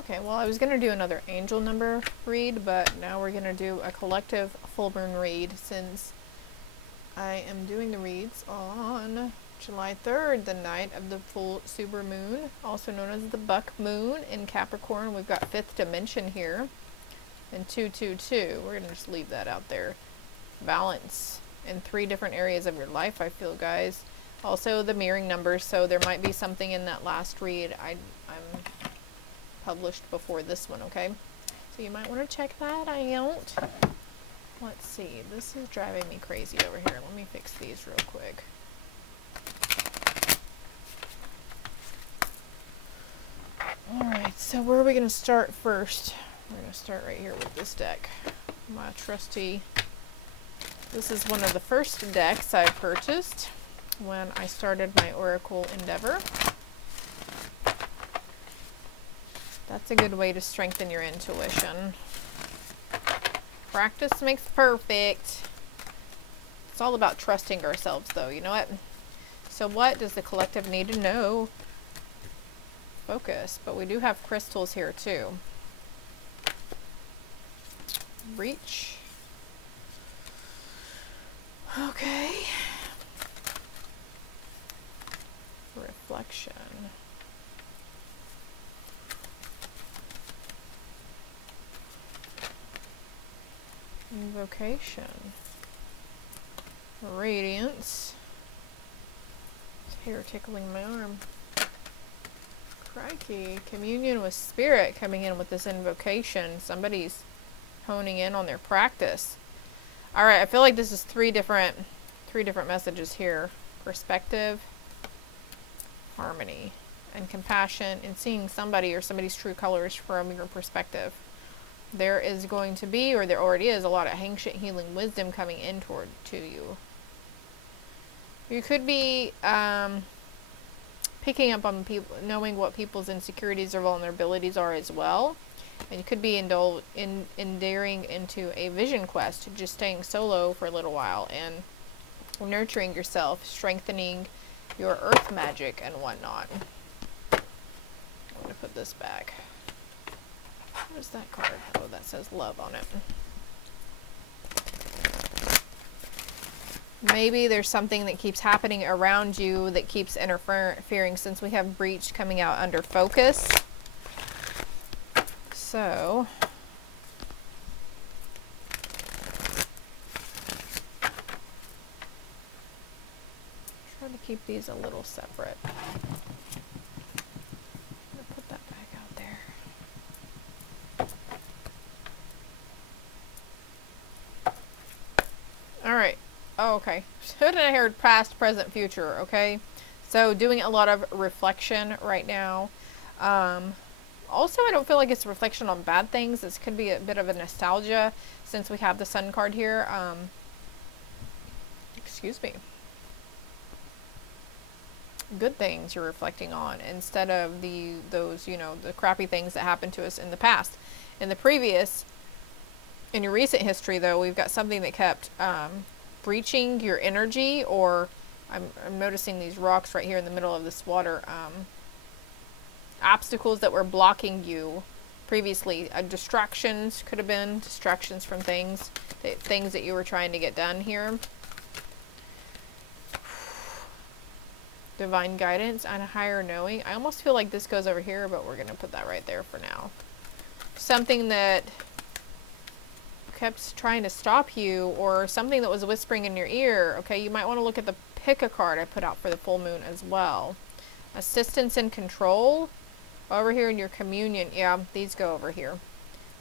Okay, well, I was going to do another angel number read, but now we're going to do a collective full moon read since I am doing the reads on July 3rd, the night of the full super moon, also known as the buck moon in Capricorn. We've got 5th dimension here, and 222. We're going to just leave that out there. Balance in 3 different areas of your life, I feel, guys. Also the mirroring numbers, so there might be something in that last read I'm published before this one, okay? So you might want to check that out. Let's see, this is driving me crazy over here. Let me fix these real quick. Alright, so where are we going to start first? We're going to start right here with this deck. My trusty. This is one of the first decks I purchased when I started my Oracle endeavor. That's a good way to strengthen your intuition. Practice makes perfect. It's all about trusting ourselves, though, you know what? So what does the collective need to know? Focus, but we do have crystals here, too. Reach. Okay. Reflection. Invocation. Radiance. Hair tickling my arm. Crikey. Communion with spirit coming in with this invocation. Somebody's honing in on their practice. Alright, I feel like this is three different messages here. Perspective, harmony, and compassion, and seeing somebody or somebody's true colors from your perspective. There is going to be, or there already is, a lot of ancient healing wisdom coming in to you. You could be picking up on people, knowing what people's insecurities or vulnerabilities are as well. And you could be endearing into a vision quest, just staying solo for a little while and nurturing yourself, strengthening your earth magic and whatnot. I'm going to put this back. What is that card? Oh, that says love on it. Maybe there's something that keeps happening around you that keeps interfering, since we have breach coming out under focus. So try to keep these a little separate. Put that back out there. Alright. Oh, okay. Should I heard past, present, future, okay? So doing a lot of reflection right now. Also, I don't feel like it's a reflection on bad things. This could be a bit of a nostalgia since we have the Sun card here. Excuse me. Good things you're reflecting on instead of those, you know, the crappy things that happened to us in the past. In your recent history, though, we've got something that kept breaching your energy, or I'm noticing these rocks right here in the middle of this water. Obstacles that were blocking you previously. Distractions, could have been distractions from things that you were trying to get done here. Divine guidance and a higher knowing. I almost feel like this goes over here, but we're going to put that right there for now. Something that kept trying to stop you, or something that was whispering in your ear. Okay, you might want to look at the pick a card I put out for the full moon as well. Assistance and control. Over here in your communion, yeah, these go over here.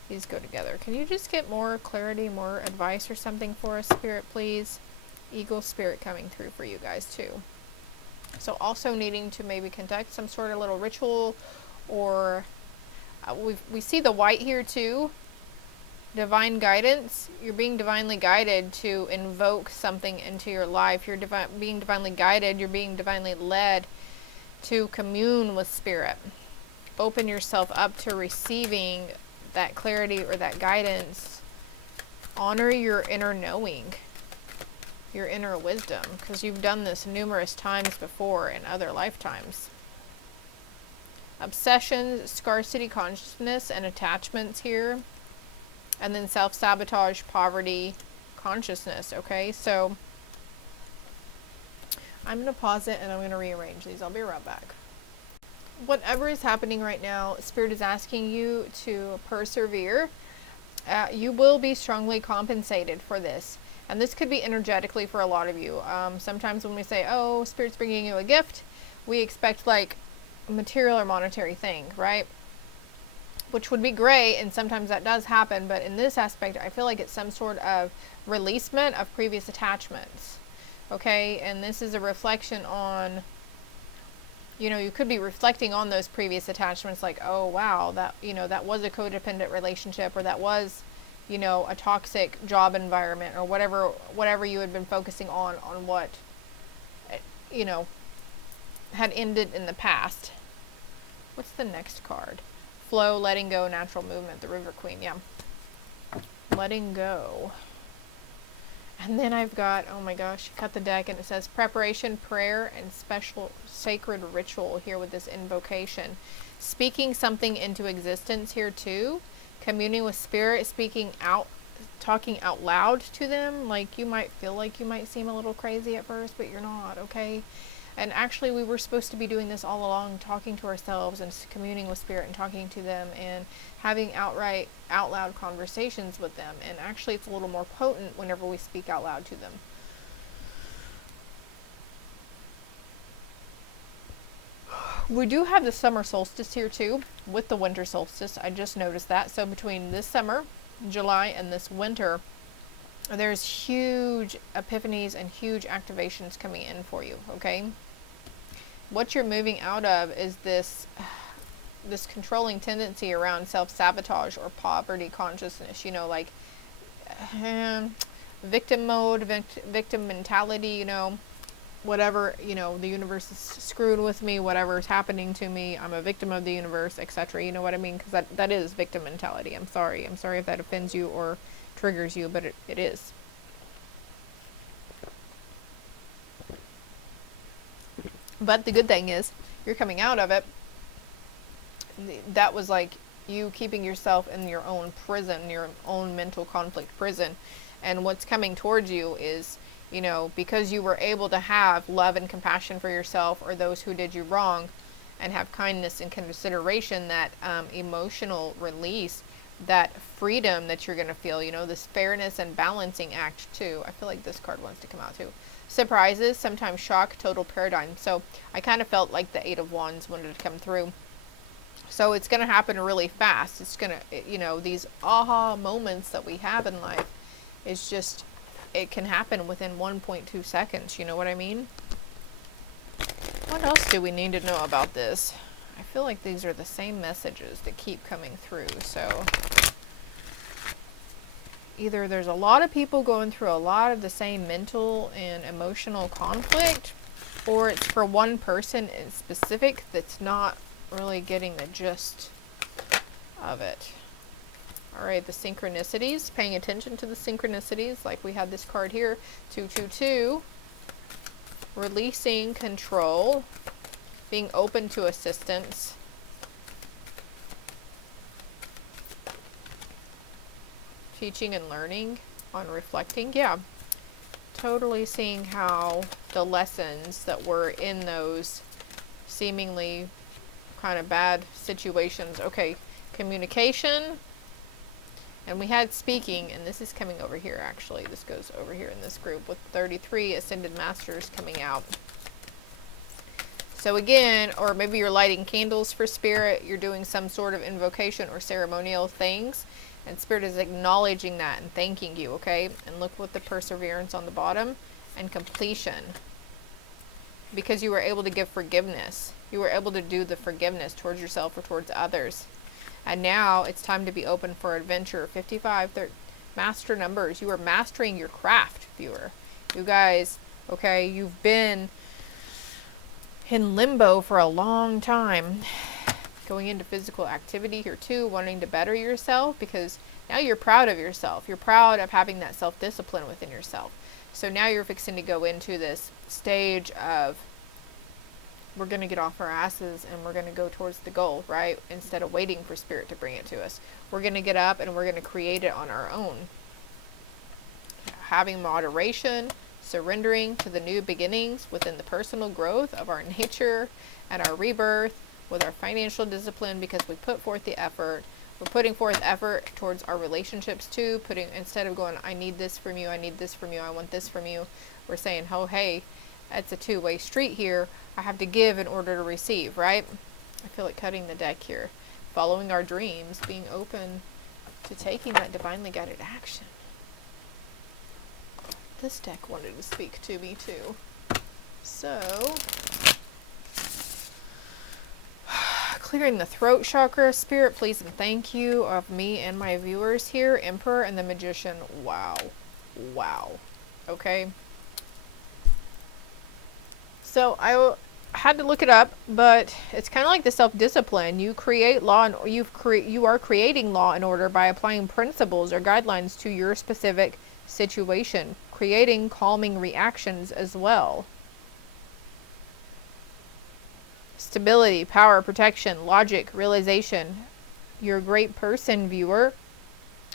These go together. Can you just get more clarity, more advice or something for us, Spirit, please? Eagle Spirit coming through for you guys, too. So also needing to maybe conduct some sort of little ritual, or we see the white here, too. Divine guidance. You're being divinely guided to invoke something into your life. You're being divinely guided. You're being divinely led to commune with Spirit. Open yourself up to receiving that clarity or that guidance. Honor your inner knowing, your inner wisdom, because you've done this numerous times before in other lifetimes. Obsessions, scarcity consciousness, and attachments here. And then self-sabotage, poverty, consciousness, okay? So I'm going to pause it and I'm going to rearrange these. I'll be right back. Whatever is happening right now, Spirit is asking you to persevere. You will be strongly compensated for this. And this could be energetically for a lot of you. Sometimes when we say, oh, Spirit's bringing you a gift, we expect like a material or monetary thing, right? Which would be great, and sometimes that does happen, but in this aspect, I feel like it's some sort of releasement of previous attachments, okay? And this is a reflection on, you know, you could be reflecting on those previous attachments, like, oh, wow, that, you know, that was a codependent relationship, or that was, you know, a toxic job environment, or whatever you had been focusing on what, you know, had ended in the past. What's the next card? Flow, letting go, natural movement, the River Queen, yeah. Letting go. And then I've got, oh my gosh, cut the deck, and it says preparation, prayer, and special sacred ritual here with this invocation. Speaking something into existence here too. Communing with Spirit, speaking out, talking out loud to them. Like, you might feel like you might seem a little crazy at first, but you're not, okay? And actually, we were supposed to be doing this all along, talking to ourselves and communing with Spirit and talking to them and having out loud conversations with them. And actually, it's a little more potent whenever we speak out loud to them. We do have the summer solstice here too, with the winter solstice. I just noticed that. So between this summer, July, and this winter, there's huge epiphanies and huge activations coming in for you, okay? What you're moving out of is this controlling tendency around self-sabotage or poverty consciousness, you know, like victim mode, victim mentality, you know, whatever, you know, the universe is screwed with me, whatever is happening to me, I'm a victim of the universe, etc. You know what I mean? Because that is victim mentality. I'm sorry if that offends you or triggers you, but it is. But the good thing is, you're coming out of it. That was like you keeping yourself in your own prison, your own mental conflict prison. And what's coming towards you is, you know, because you were able to have love and compassion for yourself or those who did you wrong, and have kindness and consideration, that emotional release, that freedom that you're going to feel, you know, this fairness and balancing act too. I feel like this card wants to come out too. Surprises, sometimes shock, total paradigm. So I kind of felt like the Eight of Wands wanted to come through. So it's going to happen really fast. It's going to, you know, these aha moments that we have in life is just, it can happen within 1.2 seconds. You know what I mean? What else do we need to know about this? I feel like these are the same messages that keep coming through. So either there's a lot of people going through a lot of the same mental and emotional conflict, or it's for one person in specific that's not really getting the gist of it. All right, the synchronicities, paying attention to the synchronicities, like we had this card here, 222, releasing control, being open to assistance, teaching and learning, on reflecting. Yeah, totally seeing how the lessons that were in those seemingly kind of bad situations. Okay, communication, and we had speaking, and this is coming over here actually. This goes over here in this group with 33 Ascended Masters coming out. So again, or maybe you're lighting candles for Spirit, you're doing some sort of invocation or ceremonial things, and Spirit is acknowledging that and thanking you, okay? And look what the perseverance on the bottom, and completion. Because you were able to give forgiveness. You were able to do the forgiveness towards yourself or towards others. And now it's time to be open for adventure. 55, master numbers. You are mastering your craft, viewer. You guys, okay, you've been in limbo for a long time. Going into physical activity here too, wanting to better yourself, because now you're proud of yourself. You're proud of having that self-discipline within yourself. So now you're fixing to go into this stage of we're going to get off our asses and we're going to go towards the goal, right? Instead of waiting for spirit to bring it to us. We're going to get up and we're going to create it on our own. Having moderation, surrendering to the new beginnings within the personal growth of our nature and our rebirth, with our financial discipline, because we put forth the effort. We're putting forth effort towards our relationships too, instead of going, I need this from you, I need this from you, I want this from you. We're saying, oh, hey, it's a two-way street here. I have to give in order to receive, right? I feel like cutting the deck here. Following our dreams, being open to taking that divinely guided action. This deck wanted to speak to me too. So, clearing the throat chakra, Spirit, please and thank you of me and my viewers here, Emperor and the Magician. Wow. Wow. Okay. So I had to look it up, but it's kind of like the self-discipline. You create law, and you are creating law and order by applying principles or guidelines to your specific situation, creating calming reactions as well. Stability, power, protection, logic, realization. You're a great person, viewer.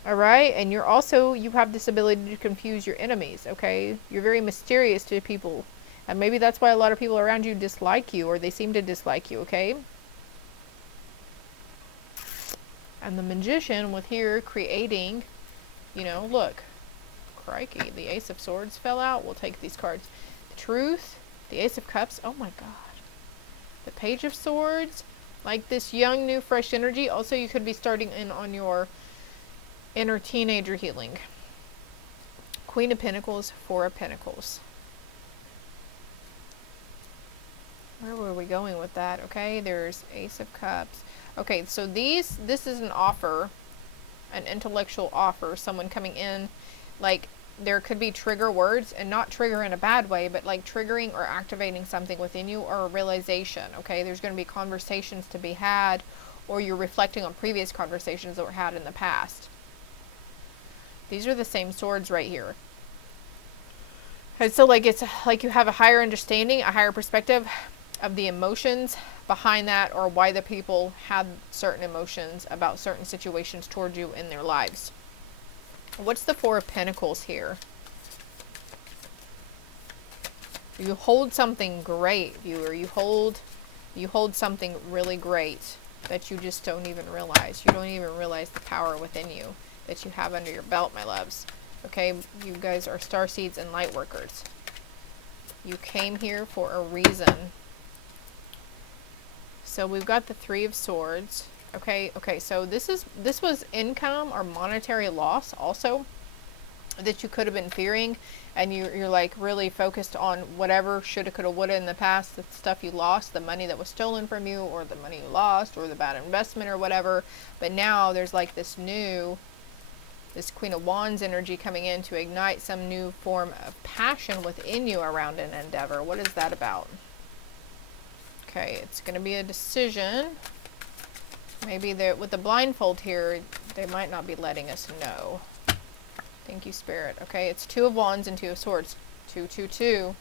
Alright? And you have this ability to confuse your enemies, okay? You're very mysterious to people. And maybe that's why a lot of people around you dislike you, or they seem to dislike you, okay? And the Magician with here creating, look. Crikey, the Ace of Swords fell out. We'll take these cards. The Truth, the Ace of Cups. Oh my god. The Page of Swords, like this young, new, fresh energy. Also, you could be starting in on your inner teenager healing. Queen of Pentacles, Four of Pentacles. Where were we going with that? Okay, there's Ace of Cups. Okay, so this is an offer, an intellectual offer. Someone coming in, like, there could be trigger words, and not trigger in a bad way, but like triggering or activating something within you, or a realization, okay? There's going to be conversations to be had, or you're reflecting on previous conversations that were had in the past. These are the same swords right here. And so like it's like you have a higher understanding, a higher perspective of the emotions behind that, or why the people had certain emotions about certain situations towards you in their lives. What's the Four of Pentacles here? You hold something great, viewer. You hold something really great that you just don't even realize. You don't even realize the power within you that you have under your belt, my loves. Okay, you guys are starseeds and light workers. You came here for a reason. So we've got the Three of Swords. Okay, so this was income or monetary loss also that you could have been fearing, and you're like really focused on whatever shoulda, coulda, woulda in the past, the stuff you lost, the money that was stolen from you, or the money you lost, or the bad investment or whatever. But now there's like this Queen of Wands energy coming in to ignite some new form of passion within you around an endeavor. What is that about? Okay, it's going to be a decision. Maybe with the blindfold here, they might not be letting us know. Thank you, Spirit. Okay, it's Two of Wands and Two of Swords. 2, 2, 2.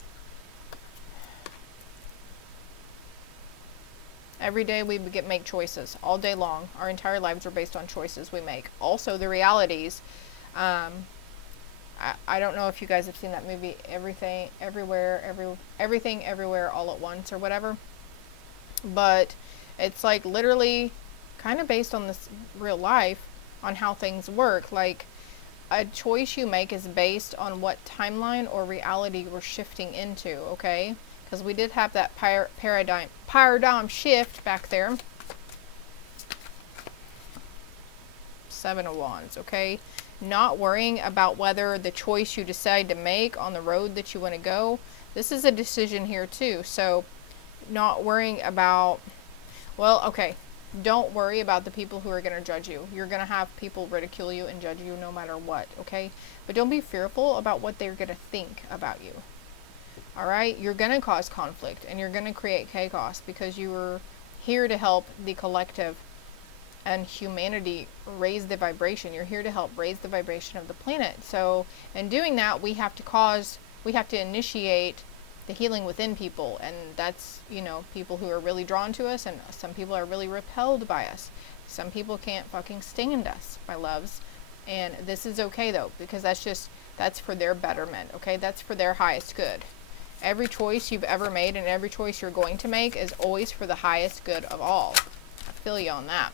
Every day we make choices. All day long. Our entire lives are based on choices we make. Also, the realities. I don't know if you guys have seen that movie, Everything, Everywhere, All at Once, or whatever. But it's like literally kind of based on this real life, on how things work. Like, a choice you make is based on what timeline or reality we're shifting into, okay? Because we did have that paradigm shift back there. Seven of Wands, okay? Not worrying about whether the choice you decide to make on the road that you want to go. This is a decision here too. So not worrying about, well, okay, don't worry about the people who are going to judge you. You're going to have people ridicule you and judge you no matter what, okay? But don't be fearful about what they're going to think about you. All right? You're going to cause conflict, and you're going to create chaos, because you are here to help the collective and humanity raise the vibration. You're here to help raise the vibration of the planet. So in doing that, we have to initiate the healing within people, and that's, you know, people who are really drawn to us, and some people are really repelled by us. Some people can't fucking stand us, my loves. And this is okay though, because that's for their betterment, okay? That's for their highest good. Every choice you've ever made and every choice you're going to make is always for the highest good of all. I feel you on that.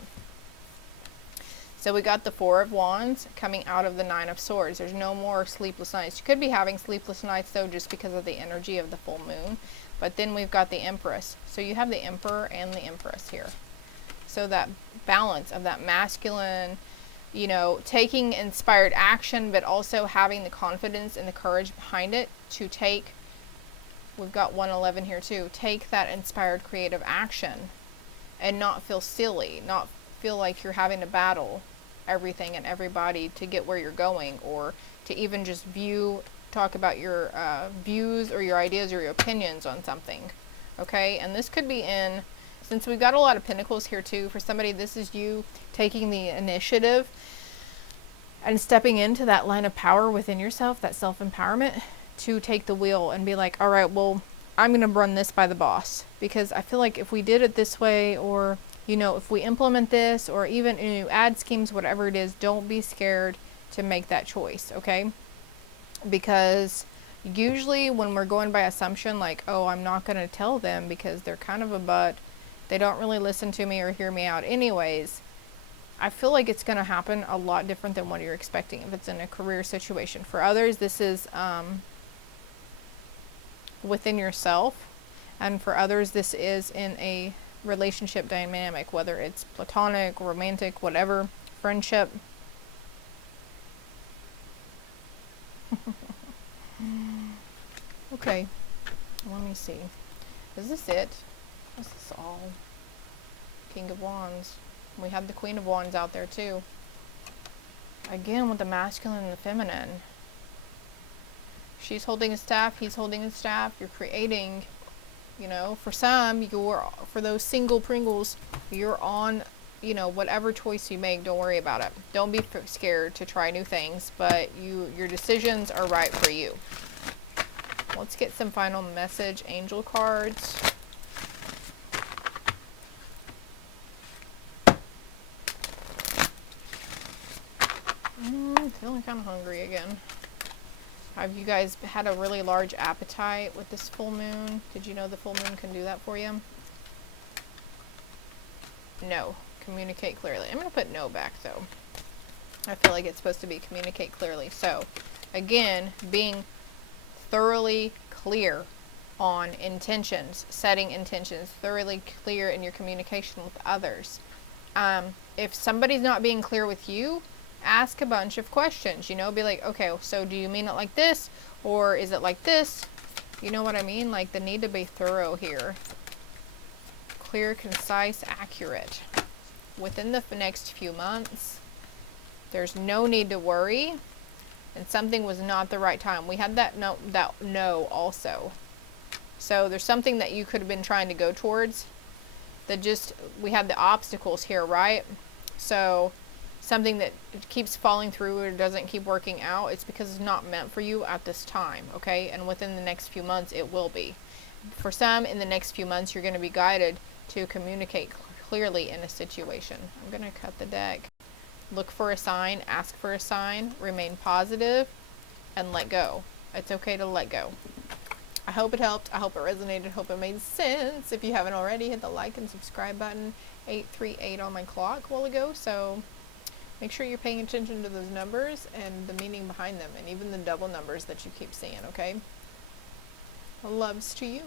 So we got the Four of Wands coming out of the Nine of Swords. There's no more sleepless nights. You could be having sleepless nights though, just because of the energy of the full moon. But then we've got the Empress. So you have the Emperor and the Empress here. So that balance of that masculine, you know, taking inspired action, but also having the confidence and the courage behind it to take, we've got 111 here too, take that inspired creative action and not feel silly, not feel like you're having to battle everything and everybody to get where you're going, or to even just talk about your views or your ideas or your opinions on something. Okay, and this could be since we've got a lot of pentacles here too, for somebody this is you taking the initiative and stepping into that line of power within yourself, that self-empowerment, to take the wheel and be like, all right, well, I'm going to run this by the boss, because I feel like if we did it this way, or, you know, if we implement this, or even, you know, ad schemes, whatever it is, don't be scared to make that choice, okay? Because usually when we're going by assumption, like, oh, I'm not going to tell them because they're kind of a butt, they don't really listen to me or hear me out anyways, I feel like it's going to happen a lot different than what you're expecting if it's in a career situation. For others, this is within yourself, and for others, this is in a relationship dynamic, whether it's platonic, romantic, whatever, friendship. Okay, let me see. Is this it? Is this all? King of Wands. We have the Queen of Wands out there too. Again with the masculine and the feminine. She's holding a staff, he's holding a staff. You're creating, you know, for some, for those single Pringles, you're on, you know, whatever choice you make, don't worry about it. Don't be scared to try new things, but your decisions are right for you. Let's get some final message angel cards. Feeling kind of hungry again. Have you guys had a really large appetite with this full moon? Did you know the full moon can do that for you? No. Communicate clearly. I'm going to put no back though. I feel like it's supposed to be communicate clearly. So, again, being thoroughly clear on intentions, setting intentions, thoroughly clear in your communication with others. If somebody's not being clear with you, ask a bunch of questions, you know, be like, okay, so do you mean it like this, or is it like this? You know what I mean? Like, the need to be thorough here. Clear, concise, accurate. Within the next few months, there's no need to worry, and something was not the right time. We had that no also. So there's something that you could have been trying to go towards that we had the obstacles here, right? So something that keeps falling through or doesn't keep working out, it's because it's not meant for you at this time, okay? And within the next few months, it will be. For some, in the next few months, you're going to be guided to communicate clearly in a situation. I'm going to cut the deck. Look for a sign, ask for a sign, remain positive, and let go. It's okay to let go. I hope it helped. I hope it resonated. I hope it made sense. If you haven't already, hit the like and subscribe button. 838 on my clock a while ago, so make sure you're paying attention to those numbers and the meaning behind them, and even the double numbers that you keep seeing, okay? Loves to you.